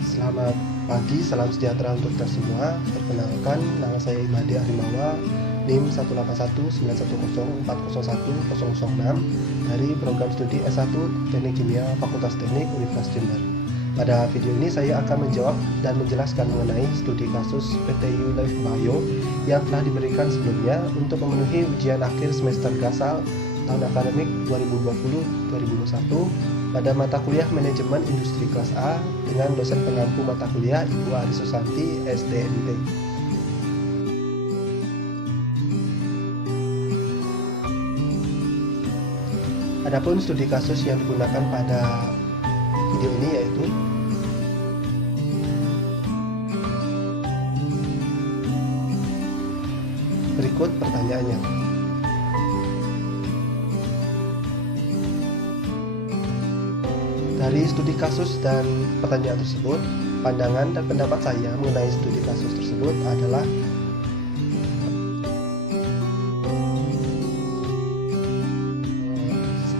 Selamat pagi, salam sejahtera untuk kita semua. Perkenalkan, nama saya Imadi Arimawa, NIM 18191040106 dari program studi S1 Teknik Kimia Fakultas Teknik Universitas Jember. Pada video ini saya akan menjawab dan menjelaskan mengenai studi kasus PTU Life Bio yang telah diberikan sebelumnya untuk memenuhi ujian akhir semester gasal tahun akademik 2020-2021 pada mata kuliah Manajemen Industri Kelas A dengan dosen pengampu mata kuliah Ibu Ari Susanti, SDMT. Adapun studi kasus yang digunakan pada video ini yaitu berikut pertanyaannya. Dari studi kasus dan pertanyaan tersebut, pandangan dan pendapat saya mengenai studi kasus tersebut adalah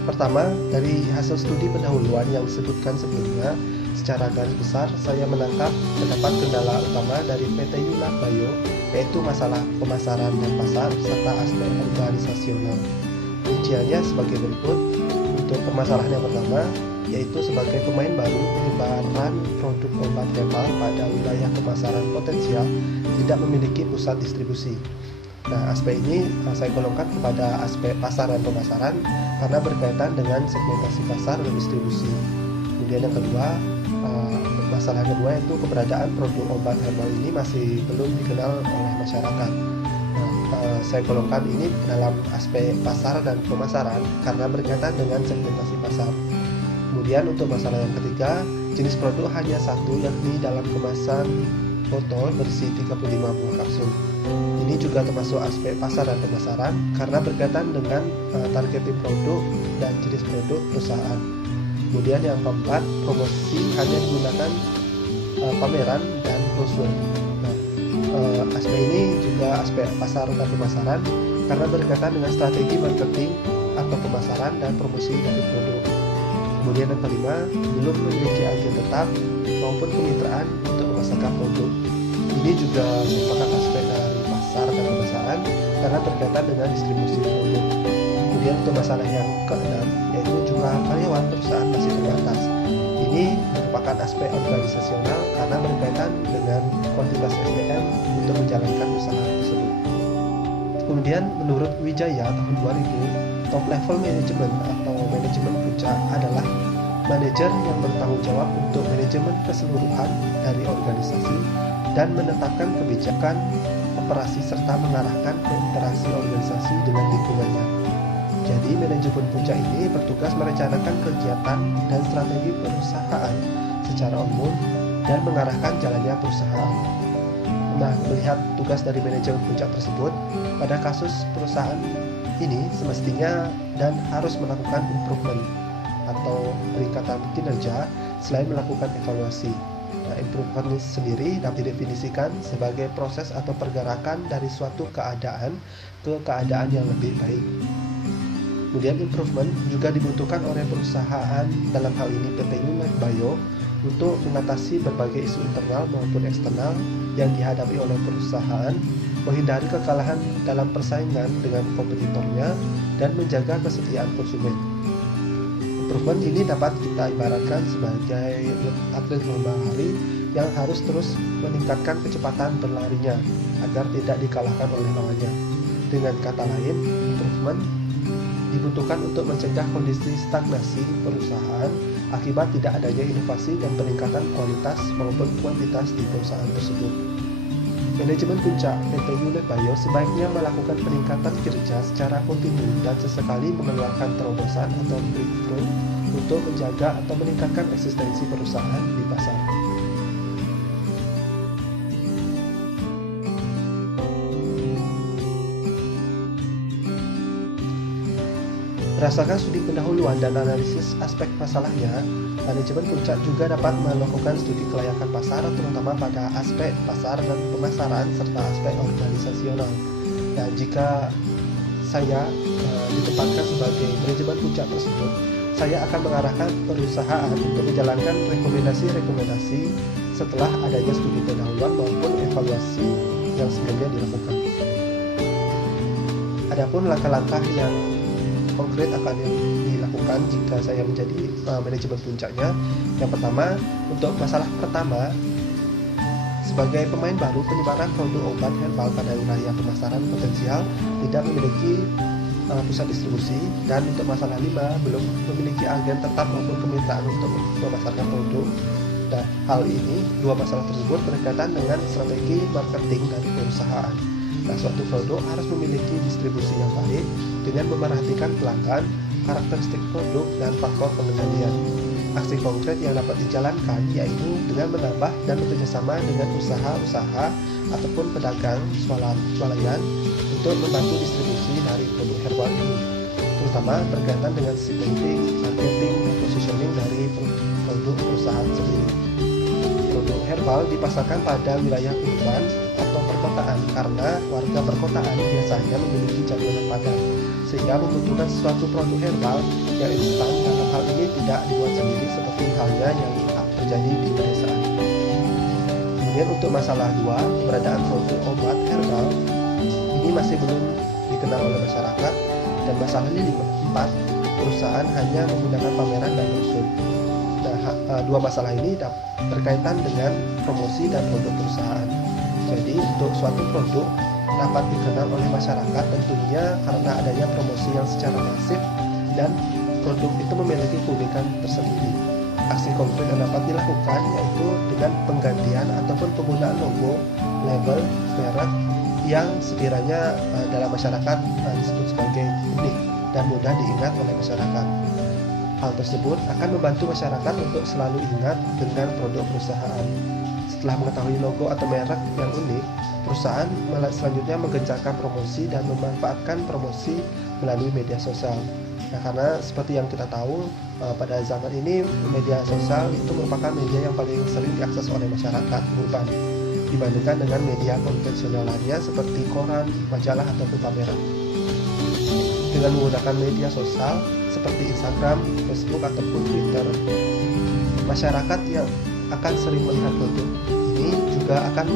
pertama, dari hasil studi pendahuluan yang disebutkan sebelumnya, secara garis besar saya menangkap terdapat kendala utama dari PTU Life Bio, yaitu masalah pemasaran dan pasar serta aspek organisasional. Rinciannya sebagai berikut. Untuk permasalahan yang pertama, yaitu sebagai pemain baru, penyebaran produk obat herbal pada wilayah pemasaran potensial tidak memiliki pusat distribusi. Nah, aspek ini saya golongkan kepada aspek pasar dan pemasaran karena berkaitan dengan segmentasi pasar dan distribusi. Kemudian yang kedua, masalah kedua yaitu keberadaan produk obat herbal ini masih belum dikenal oleh masyarakat. Saya golongkan ini dalam aspek pasar dan pemasaran karena berkaitan dengan segmentasi pasar. Kemudian untuk masalah yang ketiga, jenis produk hanya satu, yakni dalam kemasan botol berisi 35 buah kapsul. Ini juga termasuk aspek pasar dan pemasaran karena berkaitan dengan targeting produk dan jenis produk perusahaan. Kemudian yang keempat, promosi hanya digunakan pameran dan brosur. Aspek ini juga aspek pasar dan pemasaran karena berkaitan dengan strategi marketing atau pemasaran dan promosi dari produk. Kemudian yang kelima, belum memiliki agen tetap maupun kemitraan untuk memasarkan produk. Ini juga merupakan aspek dari pasar dan pemasaran karena berkaitan dengan distribusi produk. Kemudian untuk masalah yang keenam, yaitu jumlah karyawan perusahaan masih terbatas. Ini merupakan aspek organisasional karena berkaitan dengan kuantitas SDM untuk menjalankan usaha tersebut. Kemudian menurut Wijaya tahun 2000, top level manajemen atau manajemen puncak adalah manajer yang bertanggung jawab untuk manajemen keseluruhan dari organisasi dan menetapkan kebijakan operasi serta mengarahkan ke interaksi organisasi dengan lingkungannya. Jadi manajemen puncak ini bertugas merencanakan kegiatan dan strategi perusahaan secara umum dan mengarahkan jalannya perusahaan. Nah, melihat tugas dari manajemen puncak tersebut, pada kasus perusahaan ini semestinya dan harus melakukan improvement atau peningkatan kinerja selain melakukan evaluasi. Nah, improvement sendiri dapat didefinisikan sebagai proses atau pergerakan dari suatu keadaan ke keadaan yang lebih baik. Kemudian improvement juga dibutuhkan oleh perusahaan, dalam hal ini PTU Life Bio, untuk mengatasi berbagai isu internal maupun eksternal yang dihadapi oleh perusahaan, menghindari kekalahan dalam persaingan dengan kompetitornya, dan menjaga kesetiaan konsumen. Improvement ini dapat kita ibaratkan sebagai atlet lomba lari yang harus terus meningkatkan kecepatan berlarinya agar tidak dikalahkan oleh lawannya. Dengan kata lain, improvement dibutuhkan untuk mencegah kondisi stagnasi perusahaan akibat tidak adanya inovasi dan peningkatan kualitas maupun kuantitas di perusahaan tersebut. Manajemen puncak PTU Life Bio sebaiknya melakukan peningkatan kinerja secara kontinu dan sesekali mengeluarkan terobosan atau breakthrough untuk menjaga atau meningkatkan eksistensi perusahaan di pasar. Berdasarkan studi pendahuluan dan analisis aspek masalahnya, manajemen puncak juga dapat melakukan studi kelayakan pasar terutama pada aspek pasar dan pemasaran serta aspek organisasional. Dan jika saya ditempatkan sebagai manajemen puncak tersebut, saya akan mengarahkan perusahaan untuk menjalankan rekomendasi-rekomendasi setelah adanya studi pendahuluan maupun evaluasi yang sebelumnya dilakukan. Adapun langkah-langkah yang konkret akan dilakukan jika saya menjadi manajemen puncaknya. Yang pertama, untuk masalah pertama, sebagai pemain baru, penyebaran produk obat herbal pada wilayah pemasaran potensial tidak memiliki pusat distribusi, dan untuk masalah 5, belum memiliki agen tetap maupun kemitraan untuk memasarkan produk. Nah, hal ini, dua masalah tersebut berkaitan dengan strategi marketing dari perusahaan. Nah, suatu produk harus memiliki distribusi yang baik dengan memerhatikan pelanggan, karakteristik produk, dan faktor pengendalian. Aksi konkret yang dapat dijalankan yaitu dengan menambah dan bekerjasama dengan usaha-usaha ataupun pedagang swalayan untuk membantu distribusi dari produk herbal ini, terutama berkaitan dengan segmenting, marketing, dan positioning dari produk perusahaan sendiri. Produk herbal dipasarkan pada wilayah urban atau perkotaan karena warga perkotaan biasanya memiliki jadwal yang padat, sehingga membutuhkan suatu produk herbal yang instan. Dalam hal ini tidak dibuat sendiri seperti halnya yang terjadi di pedesaan. Kemudian untuk masalah 2, keberadaan produk obat herbal ini masih belum dikenal oleh masyarakat. Dan masalah 4, perusahaan hanya menggunakan pameran dan brosur. Nah, dua masalah ini berkaitan dengan promosi dan produk perusahaan. Jadi untuk suatu produk dapat dikenal oleh masyarakat tentunya karena adanya promosi yang secara masif dan produk itu memiliki keunikan tersendiri. Aksi konkret yang dapat dilakukan yaitu dengan penggantian ataupun penggunaan logo, label, merek yang sekiranya dalam masyarakat disebut sebagai unik dan mudah diingat oleh masyarakat. Hal tersebut akan membantu masyarakat untuk selalu ingat dengan produk perusahaan. Setelah mengetahui logo atau merek yang unik, perusahaan selanjutnya menggencarkan promosi dan memanfaatkan promosi melalui media sosial. Nah, karena seperti yang kita tahu, pada zaman ini media sosial itu merupakan media yang paling sering diakses oleh masyarakat urban dibandingkan dengan media konvensional lainnya seperti koran, majalah, ataupun pameran. Dengan menggunakan media sosial seperti Instagram, Facebook, ataupun Twitter, masyarakat yang akan sering melihat produk ini juga akan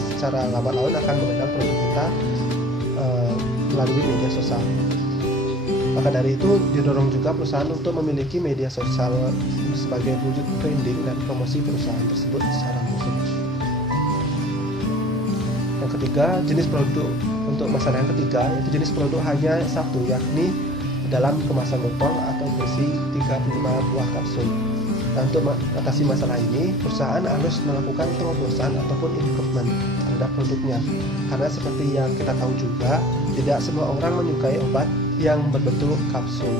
secara lambat laun akan mengenal produk kita melalui media sosial. Maka dari itu didorong juga perusahaan untuk memiliki media sosial sebagai wujud branding dan promosi perusahaan tersebut secara langsung. Yang ketiga, jenis produk. Untuk masalah yang ketiga, yaitu jenis produk hanya satu, yakni dalam kemasan botol atau berisi 35 buah kapsul. Nah, untuk mengatasi masalah ini, perusahaan harus melakukan terobosan ataupun improvement terhadap produknya. Karena seperti yang kita tahu juga, tidak semua orang menyukai obat yang berbentuk kapsul.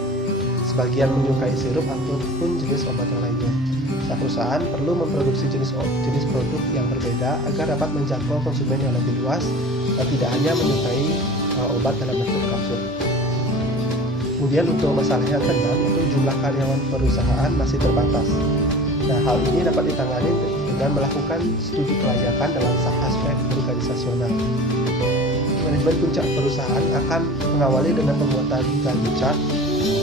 Sebagian menyukai sirup ataupun jenis obat yang lainnya. Nah, perusahaan perlu memproduksi jenis produk yang berbeda agar dapat menjangkau konsumen yang lebih luas dan tidak hanya menyukai obat dalam bentuk kapsul. Kemudian untuk masalah yang keenam, yaitu jumlah karyawan perusahaan masih terbatas. Nah, hal ini dapat ditangani dengan melakukan studi kelayakan dalam aspek organisasional. Manajemen puncak perusahaan akan mengawali dengan pembuatan Gantt chart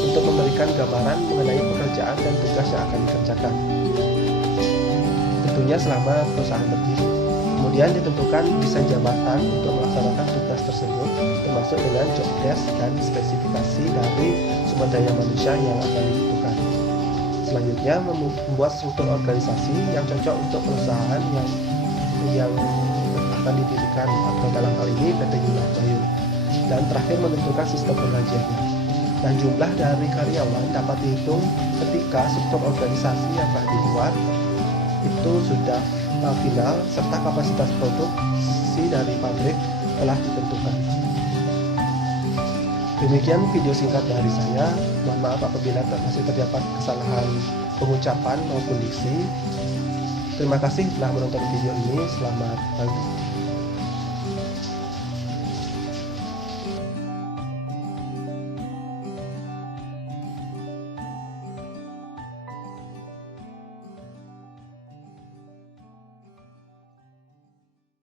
untuk memberikan gambaran mengenai pekerjaan dan tugas yang akan dikerjakan. Tentunya selama perusahaan berdiri. Kemudian ditentukan desain jabatan untuk melaksanakan tugas tersebut, termasuk dengan job desk dan spesifikasi dari sumber daya manusia yang akan dibutuhkan. Selanjutnya, membuat struktur organisasi yang cocok untuk perusahaan yang akan didirikan, atau dalam hal ini PT Yulah Bayo. Dan terakhir, menentukan sistem penggajiannya. Dan jumlah dari karyawan dapat dihitung ketika struktur organisasi yang telah dibuat itu sudah final serta kapasitas produksi dari pabrik telah ditentukan. Demikian video singkat dari saya. Mohon maaf apabila masih terdapat kesalahan pengucapan maupun diksi. Terima kasih telah menonton video ini. Selamat pagi.